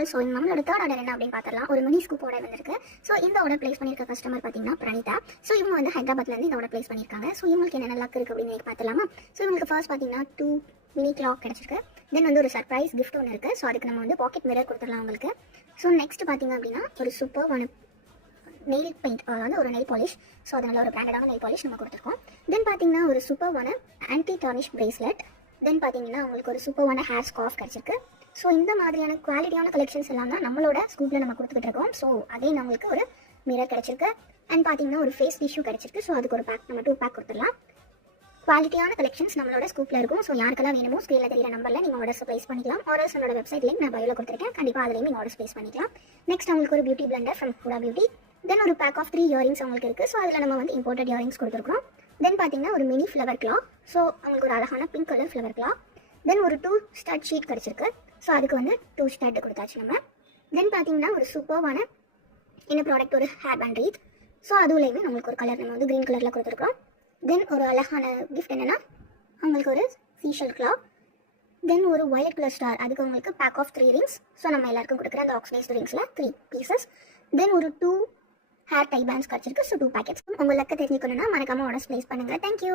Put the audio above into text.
All. So நம்மளோட third order என்ன அப்படின்னு பார்த்துடலாம். ஒரு மினி ஸ்கூப் ஆர்டர் வந்திருக்கு. ஸோ இந்த ஆர்டர் பிளேஸ் பண்ணியிருக்க கஸ்டமர் பார்த்தீங்கன்னா பிரணீதா. ஸோ இவங்க வந்து ஹைதராபாத்லேருந்து இந்த ஆர்டர் பிளேஸ் பண்ணியிருக்காங்க. ஸோ இவங்களுக்கு என்னென்ன லக் இருக்குது அப்படின்னு நீங்கள் பார்த்துலாமா. ஸோ இவங்களுக்கு ஃபர்ஸ்ட் பார்த்தீங்கன்னா 2 மினி கிளாக் கிடச்சிருக்கு. தென் வந்து ஒரு சர்ப்ரைஸ் கிஃப்ட் ஒன்று இருக்குது. ஸோ அதுக்கு நம்ம வந்து பாக்கெட் மிரர் கொடுத்துடலாம் உங்களுக்கு. ஸோ நெக்ஸ்ட் பார்த்தீங்க அப்படின்னா ஒரு சூப்பர் நெயில் பெயிண்ட், அதாவது ஒரு நெயில் பாலிஷ். ஸோ அதனால் ஒரு பிராண்டடான நெயில் பாலிஷ் நம்ம கொடுத்துருக்கோம். தென் பார்த்தீங்கன்னா ஒரு சூப்பர் ஆன்டி டார்னிஷ் பிரேஸ்லெட். தென் பார்த்தீங்கன்னா உங்களுக்கு ஒரு சூப்பர் ஹேர் ஸ்கார்ஃப் கிடச்சிருக்கு. ஸோ இந்த மாதிரியான குவாலிட்டியான கலெக்ஷன்ஸ் எல்லாம் தான் நம்மளோட ஸ்கூப்பில் நம்ம கொடுத்துக்கிட்டு இருக்கோம். ஸோ அதே நம்மளுக்கு ஒரு மிரர் கிடச்சிருக்கு. அண்ட் பார்த்தீங்கன்னா ஒரு ஃபேஸ் டிஷ்யூ கிடச்சிருக்கு. ஸோ அதுக்கு ஒரு பேக் நம்ம 2 பேக் கொடுத்துடலாம். குவாலிட்டியான கலெக்ஷன்ஸ் நம்மளோட ஸ்கூப்பில் இருக்கும். ஸோ யாருக்கெல்லாம் வேணுமோ ஸ்க்ரீனில் தெரியிற நம்பரில் நீங்கள் ஆர்டர்ஸ் ப்ளேஸ் பண்ணிக்கலாம். ஆர்டர்ஸ் நம்மளோட வெப்சைட் லிங்க் நான் பயோவில் கொடுத்துருக்கேன். கண்டிப்பாக அதிலேயும் நீங்கள் ஆர்டர்ஸ் ப்ளேஸ் பண்ணிக்கலாம். நெக்ஸ்ட் அவங்களுக்கு ஒரு beauty blender from Huda beauty. Then ஒரு பேக் ஆஃப் 3 இயரிங்ஸ் அவங்களுக்கு இருக்குது. ஸோ அதில் நம்ம வந்து இம்போர்ட்டட் இயரிங்ஸ் கொடுத்துருக்கோம். தென் பார்த்தீங்கன்னா ஒரு மினி ஃப்ளவர் கிளா. ஸோ அவங்களுக்கு ஒரு அழகான பிங்க் கலர் ஃப்ளவர் கிளா. தென் ஒரு 2 ஸ்டட் ஷீட் கிடச்சிருக்கு. ஸோ அதுக்கு வந்து 2 ஸ்டட் கொடுத்தாச்சு நம்ம. தென் பார்த்தீங்கன்னா ஒரு சூப்பர்வான என்ன ப்ராடக்ட், ஒரு ஹேர் பேண்ட் ரீத். ஸோ அதுலேயுமே நம்மளுக்கு ஒரு கலர் நம்ம வந்து க்ரீன் கலரில் கொடுத்துருக்கோம். தென் ஒரு அழகான கிஃப்ட் என்னென்னா அவங்களுக்கு ஒரு சீஷல் கிளா. தென் ஒரு வயலட் கலர் ஸ்டார். அதுக்கு உங்களுக்கு பேக் ஆஃப் 3 ரிங்ஸ். ஸோ நம்ம எல்லாருக்கும் கொடுக்குற அந்த ஆக்சிடைஸ்டு ரிங்ஸில் 3 பீசஸ். தென் ஒரு 2 ஹேர் டை பேண்ட்ஸ் கிடச்சிருக்கு. So 2 packets. உங்கள் லக்க தெரிஞ்சுக்கணுன்னா மறக்காமல் ஆர்டர்ஸ் ப்ளேஸ் பண்ணுங்கள். தேங்க்யூ.